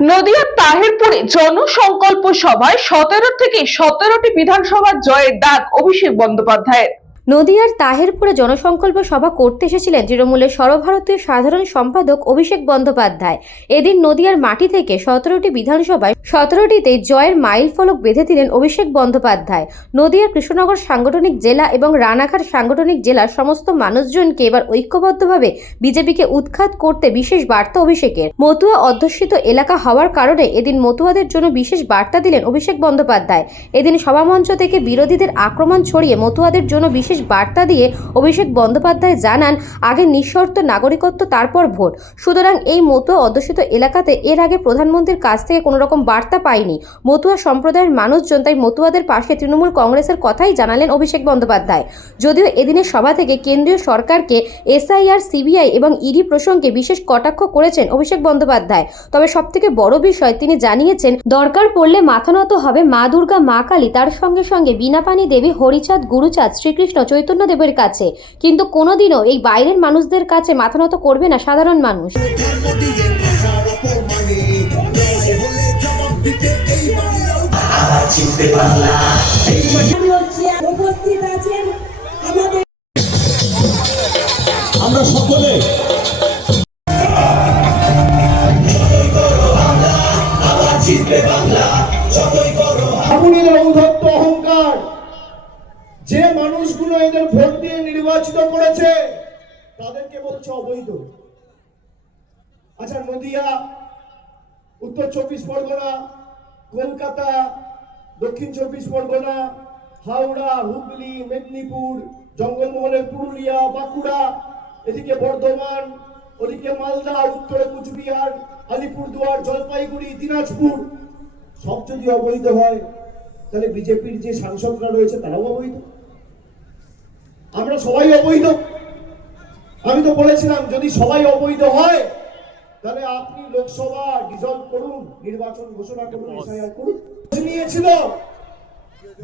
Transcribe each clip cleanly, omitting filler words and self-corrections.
নদিয়ার তাহিরপুরে জনসংকল্প সভায় 17 থেকে 17টি বিধানসভার জয়ের ডাক অভিষেক বন্দ্যোপাধ্যায়ের। নদিয়ার তাহেরপুরে জনসংকল্প সভা করতে এসেছিলেন তৃণমূলের সর্বভারতীয় সাধারণ সম্পাদক অভিষেক বন্দ্যোপাধ্যায়। এদিন নদিয়ার মাটি থেকে 17টি বিধানসভায় 17টিতে জয়ের মাইল ফলক বেঁধে দিলেন অভিষেক বন্দ্যোপাধ্যায়। নদিয়ার কৃষ্ণনগর সাংগঠনিক জেলা এবং রানাঘাট সাংগঠনিক জেলার সমস্ত মানুষজনকে এবার ঐক্যবদ্ধভাবে বিজেপিকে উৎখাত করতে বিশেষ বার্তা অভিষেকের। মতুয়া অধ্যুষিত এলাকা হওয়ার কারণে এদিন মতুয়াদের জন্য বিশেষ বার্তা দিলেন অভিষেক বন্দ্যোপাধ্যায়। এদিন সভামঞ্চ থেকে বিরোধীদের আক্রমণ ছড়িয়ে মতুয়াদের জন্য বিশেষ বার্তা দিয়ে অভিষেক বন্দ্যোপাধ্যায় জানান, আগে নিঃশর্ত নাগরিকত্ব, তারপর ভোট। সুতরাং এই মতুয়া অধ্যুষিত এলাকাতে এর আগে প্রধানমন্ত্রীর কাছ থেকে কোনো রকম বার্তা পায়নি মতুয়া সম্প্রদায়ের মানুষজন, তাই মতুয়াদের পাশে তৃণমূল কংগ্রেসের কথাই জানালেন অভিষেক বন্দ্যোপাধ্যায়। যদিও এদিনের সভা থেকে কেন্দ্রীয় সরকারকে এসআইআর, সিবিআই এবং ইডি প্রসঙ্গে বিশেষ কটাক্ষ করেছেন অভিষেক বন্দ্যোপাধ্যায়। তবে সবথেকে বড় বিষয় তিনি জানিয়েছেন, দরকার পড়লে মাথা নত হবে মা দুর্গা, মা কালী, তার সঙ্গে সঙ্গে বীণাপাণি দেবী, হরিচাঁদ, গুরুচাঁদ, শ্রীকৃষ্ণ চৈতন্য দেবের কাছে, কিন্তু কোনোদিনও এই বাইরের মানুষদের কাছে মাথা নত করবে না সাধারণ মানুষ। আমরা সকলে অহংকার, যে মানুষগুলো এদের ভোট দিয়ে নির্বাচিত করেছে তাদেরকে বলছে অবৈধ। আচ্ছা, নদিয়া, উত্তর 24 পরগনা, কলকাতা, দক্ষিণ 24 পরগনা, হাওড়া, হুগলি, মেদিনীপুর, জঙ্গলমহলের পুরুলিয়া, বাঁকুড়া, এদিকে বর্ধমান, ওদিকে মালদা, উত্তরে কুচবিহার, আলিপুরদুয়ার, জলপাইগুড়ি, দিনাজপুর, সব যদি অবৈধ হয় তাহলে বিজেপির যে সাংসদরা রয়েছে তারাও অবৈধ, আমরা সবাই অবৈধ। আমি তো বলেছিলাম যদি সবাই অবৈধ হয় তাহলে আপনি লোকসভা ডিসলভ করুন, নির্বাচন ঘোষণা করুন, এসআইআর করুন। নিয়েছিল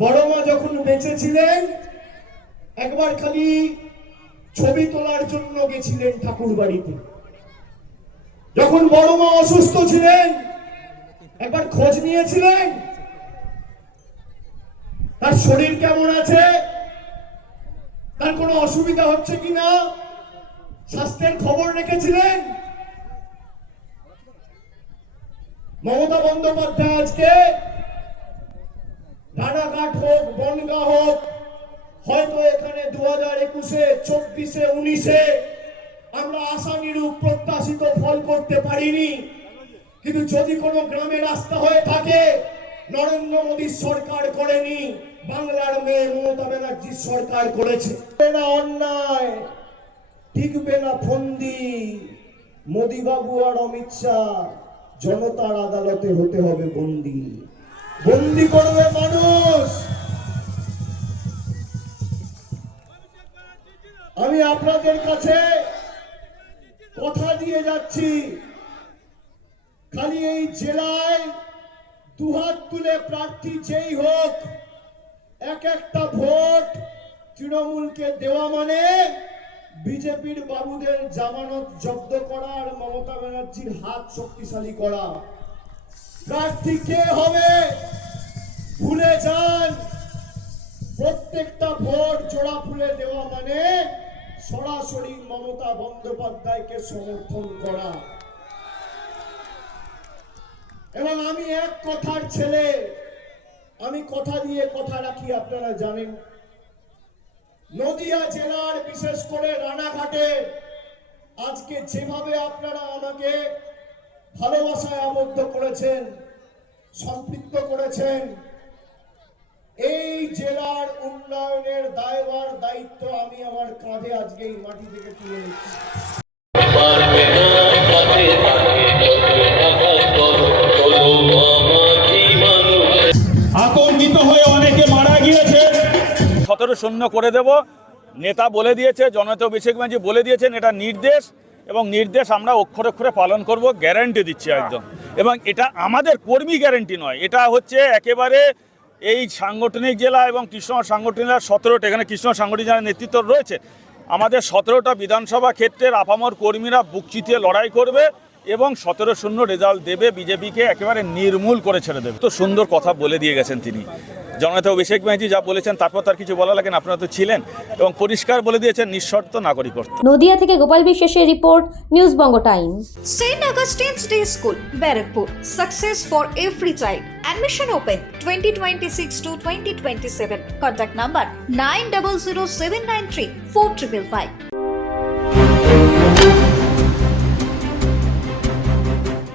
বড় মা যখন বেঁচে ছিলেন একবার খালি ছবি তোলার জন্য গেছিলেন ঠাকুর বাড়িতে, যখন বড় মা অসুস্থ ছিলেন একবার খোঁজ নিয়েছিলেন তার শরীর কেমন আছে, তার কোনো অসুবিধা হচ্ছে কিনা, স্বাস্থ্যের খবর রেখেছিলেন? মমতা বন্দ্যোপাধ্যায় আজকে রানাঘাট হোক, বনগাঁ হোক, হয়তো এখানে 2021-এ, 24-এ, 19-এ আমরা আশানুরূপ প্রত্যাশিত ফল করতে পারিনি, কিন্তু যদি কোনো গ্রামে রাস্তা হয়ে থাকে নরেন্দ্র মোদীর সরকার করেনি, বাংলার মেয়ে মমতা ব্যানার্জির সরকার করেছে। না অন্যায় টিকবে না ফন্দি, মোদী বাবু আর অমিত শাহ জনতার আদালতে হতে হবে বন্দী, বন্দী করবে মানুষ। আমি আপনাদের কাছে কথা দিয়ে যাচ্ছি, খালি এই জেলায় দুহাত তুলে প্রার্থী যেই হোক, এক একটা ভোট তৃণমূলকে দেওয়া মানে বিজেপির বাবুদের জামানত জব্দ করা আর মমতা ব্যানার্জির হাত শক্তিশালী করা। প্রার্থী কে হবে ভুলে যান, প্রত্যেকটা ভোট জোড়া ফুলে দেওয়া মানে সরাসরি মমতা বন্দ্যোপাধ্যায়কে সমর্থন করা। এবং আমি এক কথার ছেলে, আমি কথা দিয়ে কথা রাখি, আপনারা জানেন। নদিয়া জেলার বিশেষ করে রানাঘাটে আজকে যেভাবে আপনারা আমাকে ভালোবাসায় আবদ্ধ করেছেন, সম্পৃক্ত করেছেন, এই জেলার উন্নয়নের দায়ভার দায়িত্ব আমি আমার কাঁধে আজকে এই মাটি থেকে তুলে নিচ্ছি। আতঙ্কিত হয়ে অনেকে মারা গিয়েছে, 17 করে দেব নেতা বলে দিয়েছে, জননেতা অভিষেক ব্যানার্জি বলে দিয়েছেন, এটা নির্দেশ, এবং নির্দেশ আমরা অক্ষরে অক্ষরে পালন করব, গ্যারান্টি দিচ্ছি একদম। এবং এটা আমাদের কর্মী গ্যারান্টি নয়, এটা হচ্ছে একেবারে এই সাংগঠনিক জেলা এবং কৃষ্ণনগর সাংগঠনিক জেলা 17টা, এখানে কৃষ্ণনগর সাংগঠনিক জেলার নেতৃত্ব রয়েছে। আমাদের 17টা বিধানসভা ক্ষেত্রের আপামর কর্মীরা বুক চিতিয়ে লড়াই করবে এবং 17-0 রেজাল্ট দেবে, বিজেপিকে একেবারে নির্মূল করে ছেড়ে দেবে। তো সুন্দর কথা বলে দিয়ে গেছেন তিনি, জননেতা অভিষেক ব্যানার্জি যা বলেছেন তারপর তার কিছু বলা লাগেন, আপনারা তো ছিলেন, এবং পরিষ্কার বলে দিয়েছেন নিঃশর্ত নাগরিকত্ব। নদিয়া থেকে গোপাল বিশ্বাসের report, news Banga Times. St. Augustine's Day School, Barrackpur. Success for every child. Admission open 2026 to 2027. Contact number 900793 4555.